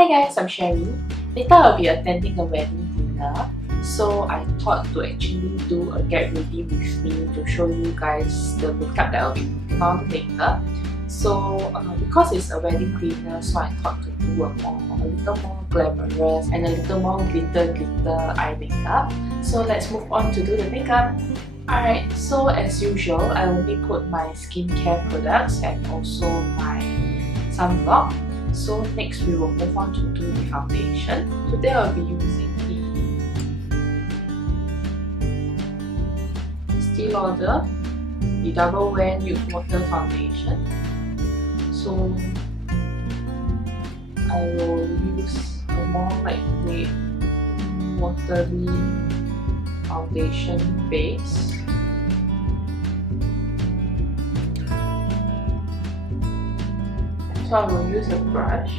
Hi guys, I'm Sherry. Later I'll be attending a wedding dinner, so I thought to actually do a get ready with me to show you guys the makeup that I'll be putting on later. So because it's a wedding dinner, so I thought to do a little more glamorous and a little more glitter eye makeup. So let's move on to do the makeup. Alright, so as usual, I only put my skincare products and also my sunblock. So next we will move on to do the foundation. Today I'll be using the Estee Lauder, the Double Wear Nude Water Foundation. So I will use a more lightweight, watery foundation base. So I will use a brush.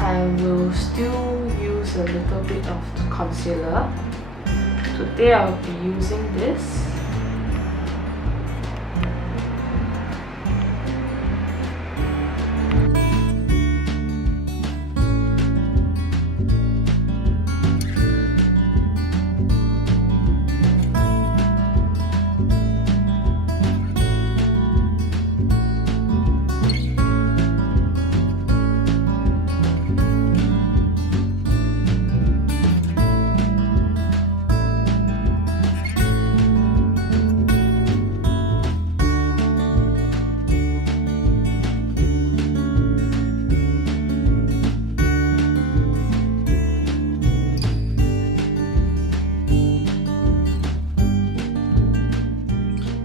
I will still use a little bit of concealer. Today I'll be using this.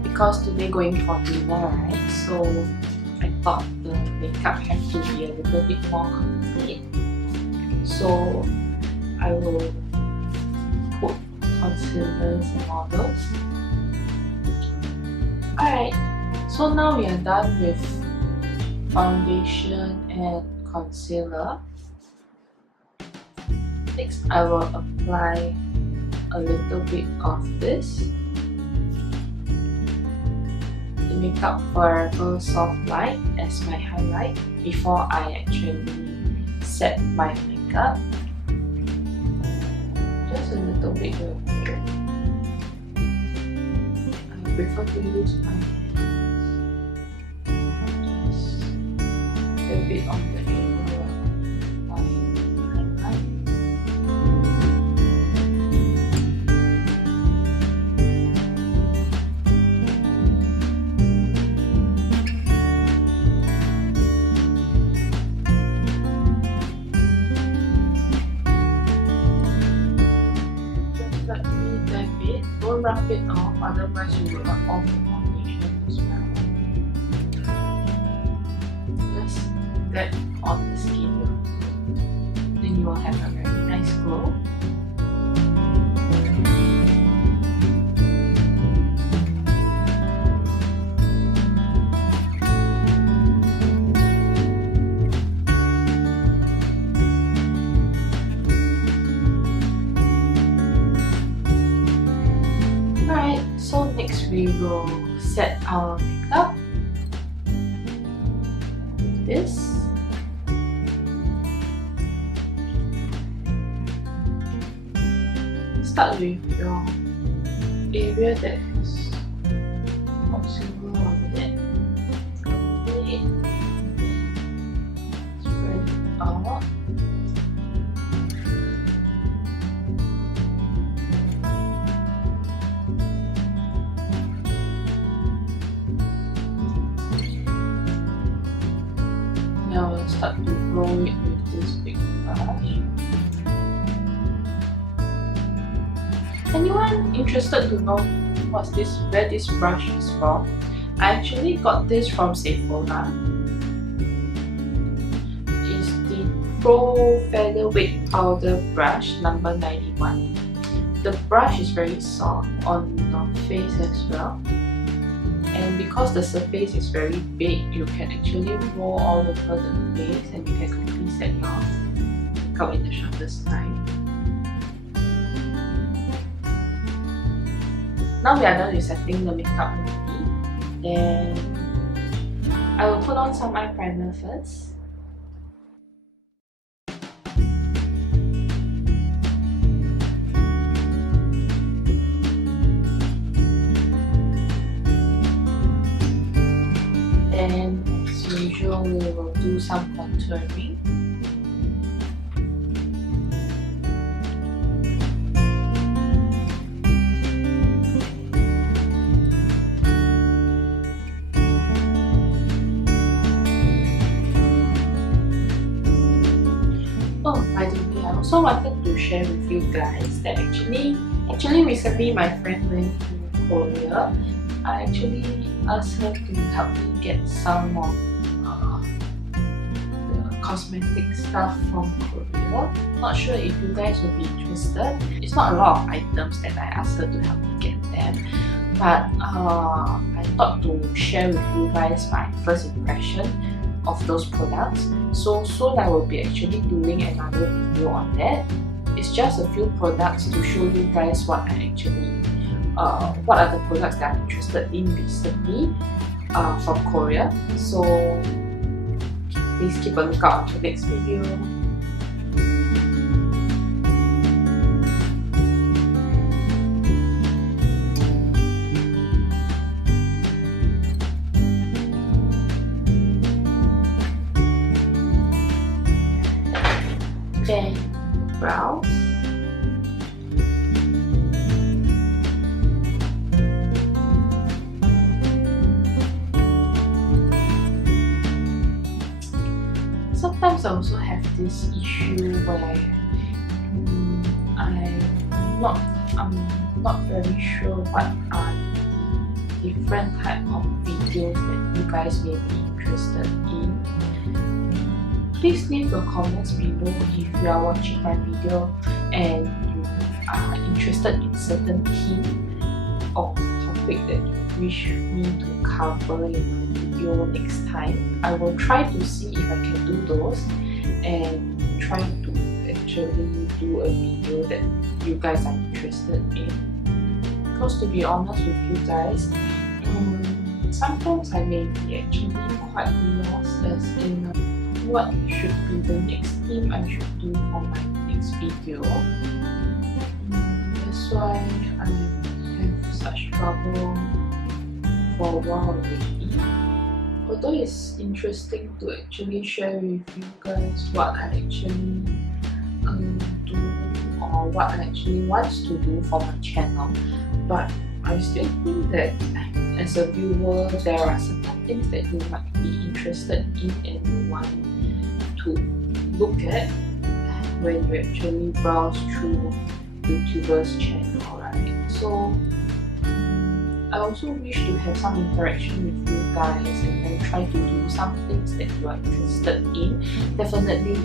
Because today going for dinner, right? So I thought the makeup had to be a little bit more complete. So I will put concealers and all those. Alright, so now we are done with foundation and concealer. Next, I will apply a little bit of this. Makeup Forever Soft Light as my highlight before I actually set my makeup. Just a little bit here. I prefer to use my hands. Just a bit on the area of my highlight. Don't rub it off, otherwise you will rub off the foundation as well. Just that on the skin, then you will have a very nice glow. So next we will set our makeup with this. Start with your area that has concealer on it. Spread it out. Now I'll start to blow it with this big brush. Anyone interested to know where this brush is from? I actually got this from Sephora. It's the Pro Featherweight Powder Brush number 91. The brush is very soft on the face as well, and because the surface is very big, you can actually roll all over the face and you can quickly set your makeup in the shortest time. Now we are done with setting the makeup already. Then I will put on some eye primer first. And as usual, we will do some contouring. Oh, by the way, I also wanted to share with you guys that actually recently my friend went to Korea. I actually asked her to help me get some of the cosmetic stuff from Korea. Not sure if you guys will be interested. It's not a lot of items that I asked her to help me get them, but I thought to share with you guys my first impression of those products. So soon I will be actually doing another video on that. It's just a few products to show you guys what I actually what are the products that I'm interested in recently from Korea. So please keep a lookout on the next video. Then brows. Sometimes I also have this issue where I'm not very sure what are the different type of videos that you guys may be interested in. Please leave your comments below if you are watching my video and you are interested in certain theme or topic that you wish me to cover in my video next time. I will try to see if I can do those and try to actually do a video that you guys are interested in. Because to be honest with you guys, sometimes I may be actually quite lost as in what should be the next theme I should do for my next video. That's why I have such trouble for a while already. Although it's interesting to actually share with you guys what I actually do or what I actually want to do for my channel, but I still think that as a viewer, there are certain things that you might be interested in and you want to look at when you actually browse through YouTubers' channel, right? So I also wish to have some interaction with you guys and then try to do some things that you are interested in. Definitely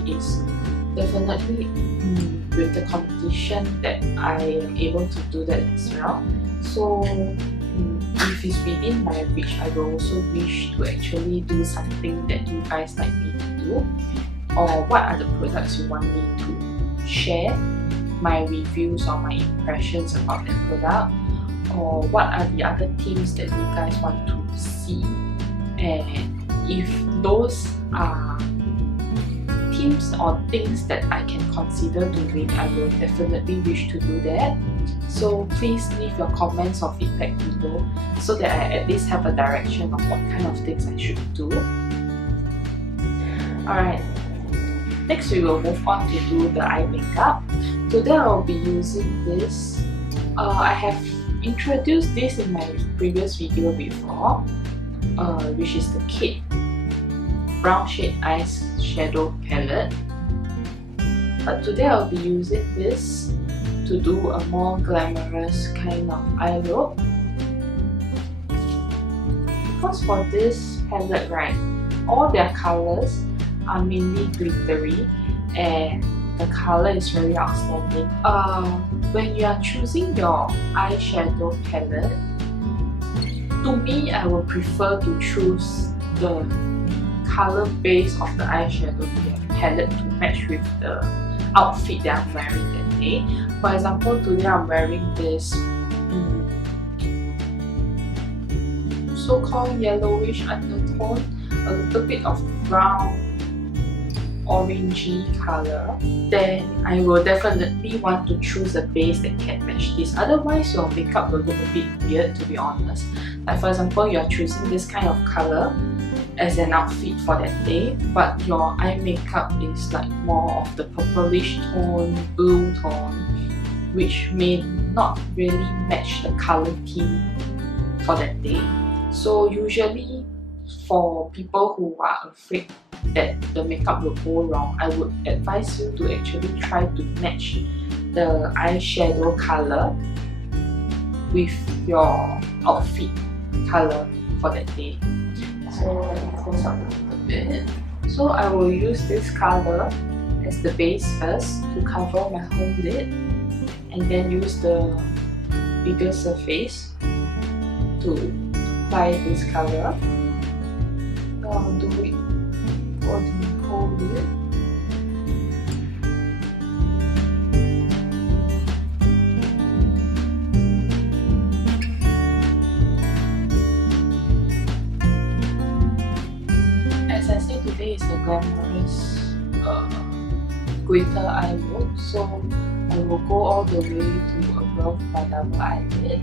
with the competition that I am able to do that as well. So if it's within my reach, I will also wish to actually do something that you guys like me to do, or what are the products you want me to share my reviews or my impressions about that product, or what are the other themes that you guys want to see. And if those are themes or things that I can consider doing, I will definitely wish to do that. So please leave your comments or feedback below so that I at least have a direction of what kind of things I should do. Alright, next we will move on to do the eye makeup. Today I will be using this. I have introduced this in my previous video before, which is the Kate Brown Shade Eyes Shadow Palette. But today I'll be using this to do a more glamorous kind of eye look. Because for this palette, right, all their colors are mainly glittery, and the color is very outstanding. When you are choosing your eyeshadow palette, to me, I would prefer to choose the color base of the eyeshadow palette to match with the outfit that I'm wearing that day. For example, today I'm wearing this so-called yellowish undertone, a little bit of brown orangey color, then I will definitely want to choose a base that can match this. Otherwise, your makeup will look a bit weird, to be honest. Like for example, you are choosing this kind of color as an outfit for that day, but your eye makeup is like more of the purplish tone, blue tone, which may not really match the color theme for that day. So usually for people who are afraid that the makeup will go wrong, I would advise you to actually try to match the eyeshadow color with your outfit color for that day. So let me close up a little bit. So I will use this color as the base first to cover my whole lid, and then use the bigger surface to apply this color. I'll do it for the whole lid. As I said, today is the Glamorous glitter eye look, so I will go all the way to above my double eyelid.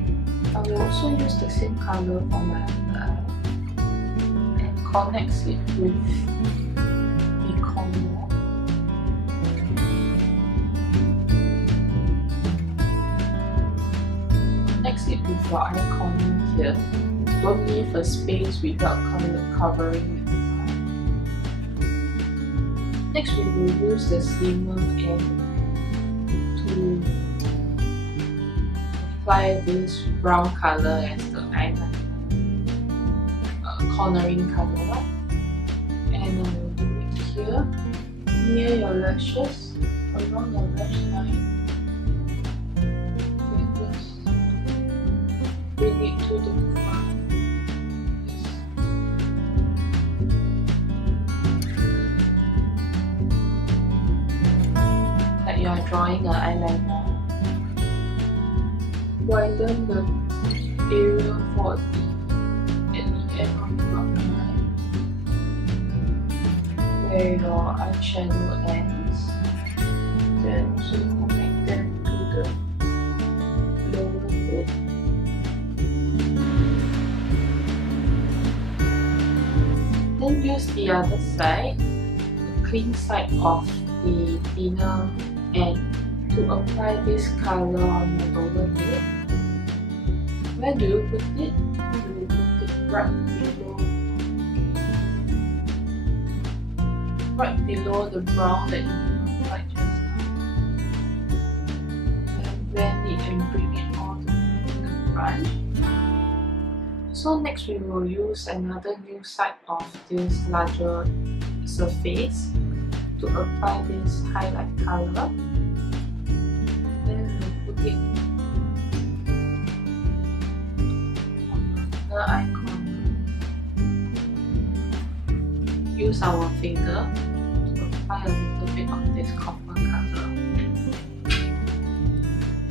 I will also use the same color for my other eye and connect it with the corner. Connect it with your eye corner here. Don't leave a space without covering it. Next, we will use the slimmer end to apply this brown color as the eyeliner cornering color, and I will do it here near your lashes, along your lash line. And just bring it to the front. Like you are drawing an eyeliner. Widen the area for at the end of your eye, where your eyeshadow ends. Then also connect them to the lower lid. Then use the other side, the clean side of the thinner end, to apply this color on your lower lid. Where do you put it? You will put it right below the brown that you applied just now. And blend it and bring it all to the front. So next we will use another new side of this larger surface to apply this highlight color. Then we'll put it eye corner. Use our finger to apply a little bit of this copper color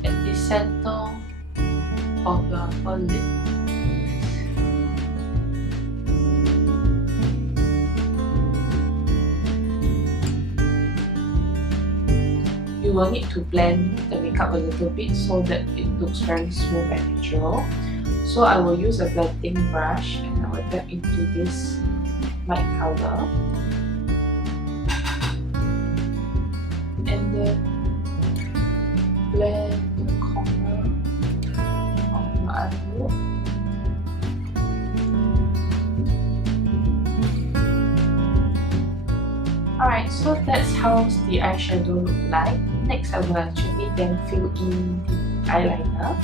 at the center of your upper lid. You will need to blend the makeup a little bit so that it looks very smooth and natural. So I will use a blending brush and I will dab into this light color, and then blend the corner of your eye look. Alright, so that's how the eyeshadow look like. Next, I will actually then fill in the eyeliner.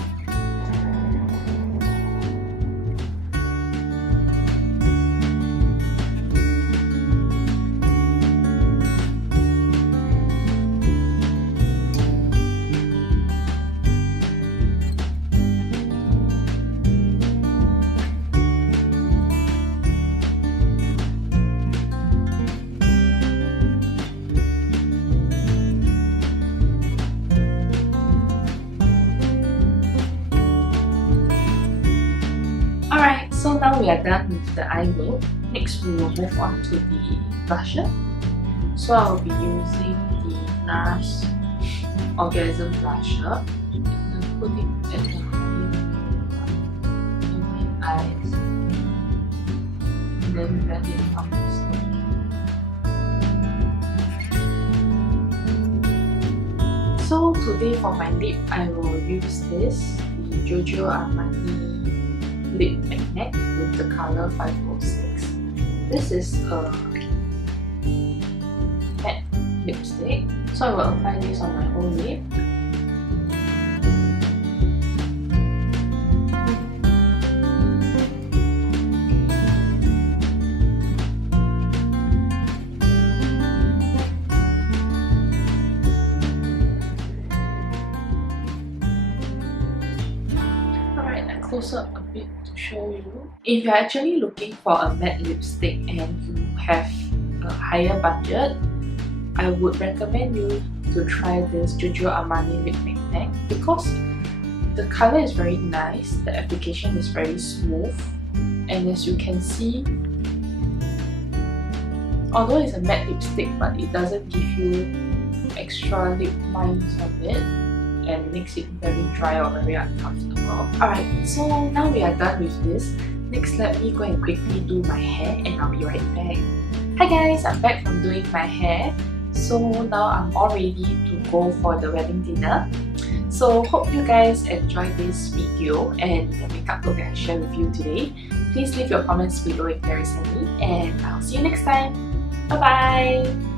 we are done with the eye look, next we will move on to the blusher. So I will be using the NARS Orgasm blusher. I'll put it at the eyes and then blend it out. So today for my lip, I will use this, the Giorgio Armani lip magnet with the color 506. This is a matte lipstick, so I will apply this on my whole lip. Close up a bit to show you. If you're actually looking for a matte lipstick and you have a higher budget, I would recommend you to try this Giorgio Armani lip magnet because the color is very nice, the application is very smooth, and as you can see, although it's a matte lipstick, but it doesn't give you extra lip lines on it and makes it very dry or very uncomfortable. Alright, so now we are done with this. Next, let me go and quickly do my hair and I'll be right back. Hi guys, I'm back from doing my hair. So now I'm all ready to go for the wedding dinner. So hope you guys enjoyed this video and the makeup look that I shared with you today. Please leave your comments below if there is any, and I'll see you next time. Bye bye!